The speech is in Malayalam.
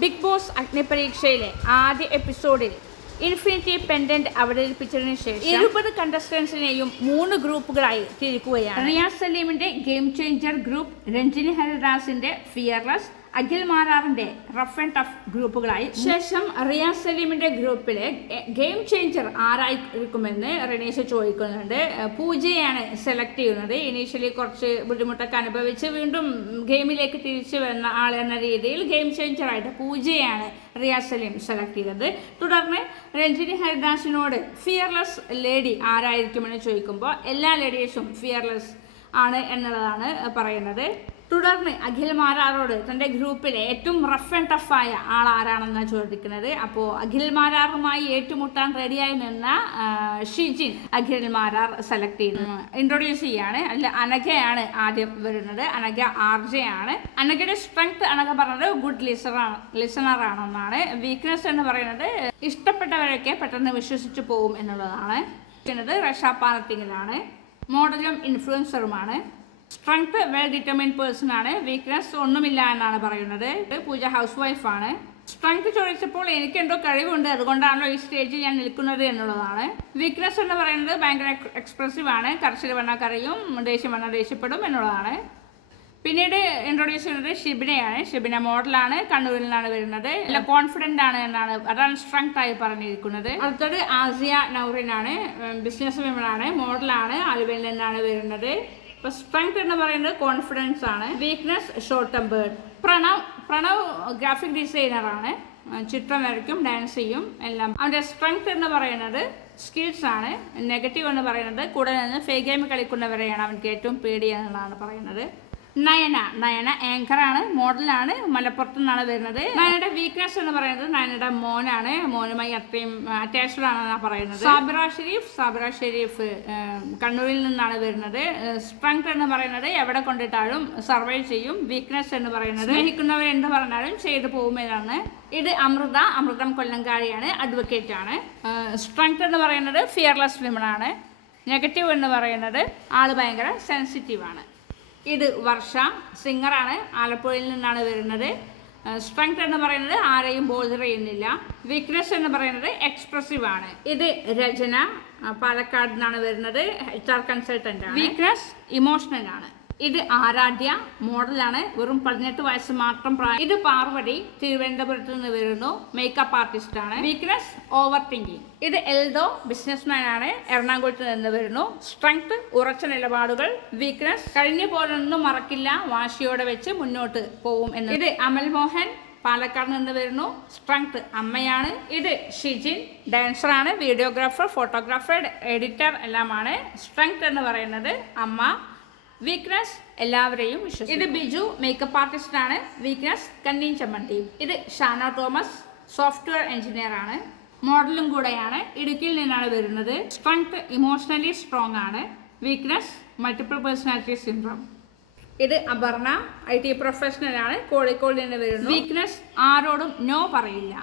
ബിഗ് ബോസ് അഗ്നിപരീക്ഷയിലെ ആദ്യ എപ്പിസോഡിൽ ഇൻഫിനിറ്റി പെൻഡന്റ് അവതരിപ്പിച്ചതിനു ശേഷം 20 കണ്ടസ്റ്റൻസിനെയും 3 ഗ്രൂപ്പുകളായി തിരിക്കുകയാണ്. റിയാസ് സലീമിന്റെ ഗെയിം ചേഞ്ചർ ഗ്രൂപ്പ്, രഞ്ജിനി ഹരിദാസിന്റെ ഫിയർലെസ്, അഖിൽ മാരാറിന്റെ റഫ് ആൻഡ് ടഫ് ഗ്രൂപ്പുകളായി. ശേഷം റിയാസ് സലീമിന്റെ ഗ്രൂപ്പിലെ ഗെയിം ചേഞ്ചർ ആരായിരിക്കുമെന്ന് റനീഷ് ചോദിക്കുന്നുണ്ട്. പൂജയാണ് സെലക്ട് ചെയ്യുന്നത്. ഇനീഷ്യലി കുറച്ച് ബുദ്ധിമുട്ടൊക്കെ അനുഭവിച്ച് വീണ്ടും ഗെയിമിലേക്ക് തിരിച്ചു വന്ന ആൾ എന്ന രീതിയിൽ ഗെയിം ചേഞ്ചറായിട്ട് പൂജയാണ് റിയാസ് സലീം സെലക്ട് ചെയ്തത്. തുടർന്ന് രഞ്ജിനി ഹരിദാസിനോട് ഫിയർലെസ് ലേഡി ആരായിരിക്കുമെന്ന് ചോദിക്കുമ്പോൾ എല്ലാ ലേഡീസും ഫിയർലെസ് ആണ് എന്നുള്ളതാണ് പറയുന്നത്. തുടർന്ന് അഖിൽ മാരാറോട് തൻ്റെ ഗ്രൂപ്പിലെ ഏറ്റവും റഫ് ആൻഡ് ടഫായ ആൾ ആരാണെന്നാണ് ചോദിക്കുന്നത്. അപ്പോൾ അഖിൽ മാരാറുമായി ഏറ്റുമുട്ടാൻ റെഡിയായി നിന്ന ഷിജിൻ അഖിൽ മാരാർ സെലക്ട് ചെയ്യുന്നു, ഇൻട്രൊഡ്യൂസ് ചെയ്യാണ്. അതിൽ അനഘയാണ് ആദ്യം വരുന്നത്. അനഘ RJ ആണ്. അനഘയുടെ സ്ട്രെങ്ത് അനഘ പറഞ്ഞത് ഗുഡ് ലിസണർ ആണെന്നാണ്. വീക്ക്നെസ് എന്ന് പറയുന്നത് ഇഷ്ടപ്പെട്ടവരൊക്കെ പെട്ടെന്ന് വിശ്വസിച്ച് പോകും എന്നുള്ളതാണ്. റഷാപ്പാനത്തിങ്ങിലാണ്. മോഡലും ഇൻഫ്ലുവൻസറുമാണ്. സ്ട്രെങ്ത് വെൽ ഡിറ്റർമിൻഡ് പേഴ്സൺ ആണ്. വീക്ക്നെസ് ഒന്നുമില്ല എന്നാണ് പറയുന്നത്. പൂജ ഹൗസ് വൈഫാണ്. സ്ട്രെങ്ത് ചോദിച്ചപ്പോൾ എനിക്ക് എന്തോ കഴിവുണ്ട്, അതുകൊണ്ടാണല്ലോ ഈ സ്റ്റേജിൽ ഞാൻ നിൽക്കുന്നത് എന്നുള്ളതാണ്. വീക്ക്നെസ് എന്ന് പറയുന്നത് ഭയങ്കര എക്സ്പ്രസീവ് ആണ്. കരച്ചിൽ വന്നാൽ കരയും, ദേഷ്യം വന്നാൽ ദേഷ്യപ്പെടും എന്നുള്ളതാണ്. പിന്നീട് ഇൻട്രൊഡ്യൂസ് ചെയ്യുന്നത് ഷിബിനയാണ്. ഷിബിന മോഡലാണ്, കണ്ണൂരിൽ നിന്നാണ് വരുന്നത്. നല്ല കോൺഫിഡൻ്റ് ആണ് എന്നാണ്, അതാണ് സ്ട്രെങ്ത് ആയി പറഞ്ഞിരിക്കുന്നത്. അടുത്തത് ആസിയ നൗറിനാണ്. ബിസിനസ് വിമനാണ്, മോഡലാണ്, ആലുവയിൽ നിന്നാണ് വരുന്നത്. ഇപ്പോൾ സ്ട്രെങ്ത് എന്ന് പറയുന്നത് കോൺഫിഡൻസ് ആണ്. Weakness short tempered. Pranav graphic ഡിസൈനറാണ്. ചിത്രം വരയ്ക്കും, ഡാൻസ് ചെയ്യും, എല്ലാം. അവൻ്റെ സ്ട്രെങ്ത് എന്ന് പറയുന്നത് സ്കിൽസ് ആണ്. നെഗറ്റീവ് എന്ന് പറയുന്നത് കൂടെ നിന്ന് ഫേക്ക് ഗെയിം കളിക്കുന്നവരെയാണ് അവർക്ക് ഏറ്റവും പേടി എന്നുള്ളതാണ് പറയുന്നത്. നയന ആങ്കറാണ്, മോഡലാണ്, മലപ്പുറത്തു നിന്നാണ് വരുന്നത്. നയനയുടെ വീക്ക്നെസ് എന്ന് പറയുന്നത് നയനയുടെ മോനാണ്. മോനുമായി അത്രയും അറ്റാച്ച്ഡ് ആണെന്നാണ് പറയുന്നത്. സാബിറ ഷെരീഫ് കണ്ണൂരിൽ നിന്നാണ് വരുന്നത്. സ്ട്രെങ്ത് എന്ന് പറയുന്നത് എവിടെ കൊണ്ടിട്ടാലും സർവൈവ് ചെയ്യും. വീക്ക്നെസ് എന്ന് പറയുന്നത് സ്നേഹിക്കുന്നവർ എന്ത് പറഞ്ഞാലും ചെയ്തു പോകുമെന്നാണ്. ഇത് അമൃതം കൊല്ലങ്കാരിയാണ്, അഡ്വക്കേറ്റ് ആണ്. സ്ട്രെങ്ത് എന്ന് പറയുന്നത് ഫിയർലെസ് വിമൺ ആണ്. നെഗറ്റീവ് എന്ന് പറയുന്നത് ആള് ഭയങ്കര സെൻസിറ്റീവ് ആണ്. ഇത് വർഷ, സിംഗറാണ്, ആലപ്പുഴയിൽ നിന്നാണ് വരുന്നത്. സ്ട്രെങ്ത് എന്ന് പറയുന്നത് ആരെയും ബോൾഡർ ചെയ്യുന്നില്ല. വീക്ക്നെസ് എന്ന് പറയുന്നത് എക്സ്പ്രസീവ് ആണ്. ഇത് രചന, പാലക്കാട് നിന്നാണ് വരുന്നത്. HR കൺസൾട്ടൻ്റ് ആണ്. വീക്ക്നെസ് ഇമോഷണൽ ആണ്. ഇത് ആരാധ്യ, മോഡലാണ്, വെറും 18 വയസ്സ് മാത്രം പ്രായം. ഇത് പാർവതി, തിരുവനന്തപുരത്ത് നിന്ന് വരുന്നു, മേക്കപ്പ് ആർട്ടിസ്റ്റ് ആണ്. Weakness over thinking. ഇത് എൽദോ, ബിസിനസ്മാൻ ആണ്, എറണാകുളത്ത് നിന്ന് വരുന്നു. സ്ട്രെങ്ത് ഉറച്ച നിലപാടുകൾ. വീക്ക്നെസ് കഴിഞ്ഞ പോലൊന്നും മറക്കില്ല, വാശിയോടെ വെച്ച് മുന്നോട്ട് പോവും എന്ന്. ഇത് അമൽ മോഹൻ, പാലക്കാട് നിന്ന് വരുന്നു. സ്ട്രെങ്ത് അമ്മയാണ്. ഇത് ഷിജിൻ, ഡാൻസറാണ്, വീഡിയോഗ്രാഫർ, ഫോട്ടോഗ്രാഫർ, എഡിറ്റർ എല്ലാമാണ്. സ്ട്രെങ്ത് എന്ന് പറയുന്നത് അമ്മ. വീക്ക്നെസ് എല്ലാവരെയും വിശ്വസിക്കും. ഇത് ബിജു, മേക്കപ്പ് ആർട്ടിസ്റ്റ് ആണ്. വീക്ക്നെസ് കണ്ണീൻ ചമ്മന്തി. ഇത് ഷാന തോമസ്, സോഫ്റ്റ്വെയർ എഞ്ചിനീയർ ആണ്, മോഡലും കൂടെയാണ്. ഇടുക്കിയിൽ നിന്നാണ് വരുന്നത്. സ്ട്രെങ്ത് ഇമോഷണലി സ്ട്രോങ് ആണ്. Weakness multiple personality syndrome. ഇത് അപർണ, IT പ്രൊഫഷണൽ ആണ്, കോഴിക്കോട് നിന്ന് വരുന്നു. വീക്ക്നെസ് ആരോടും നോ പറയില്ല.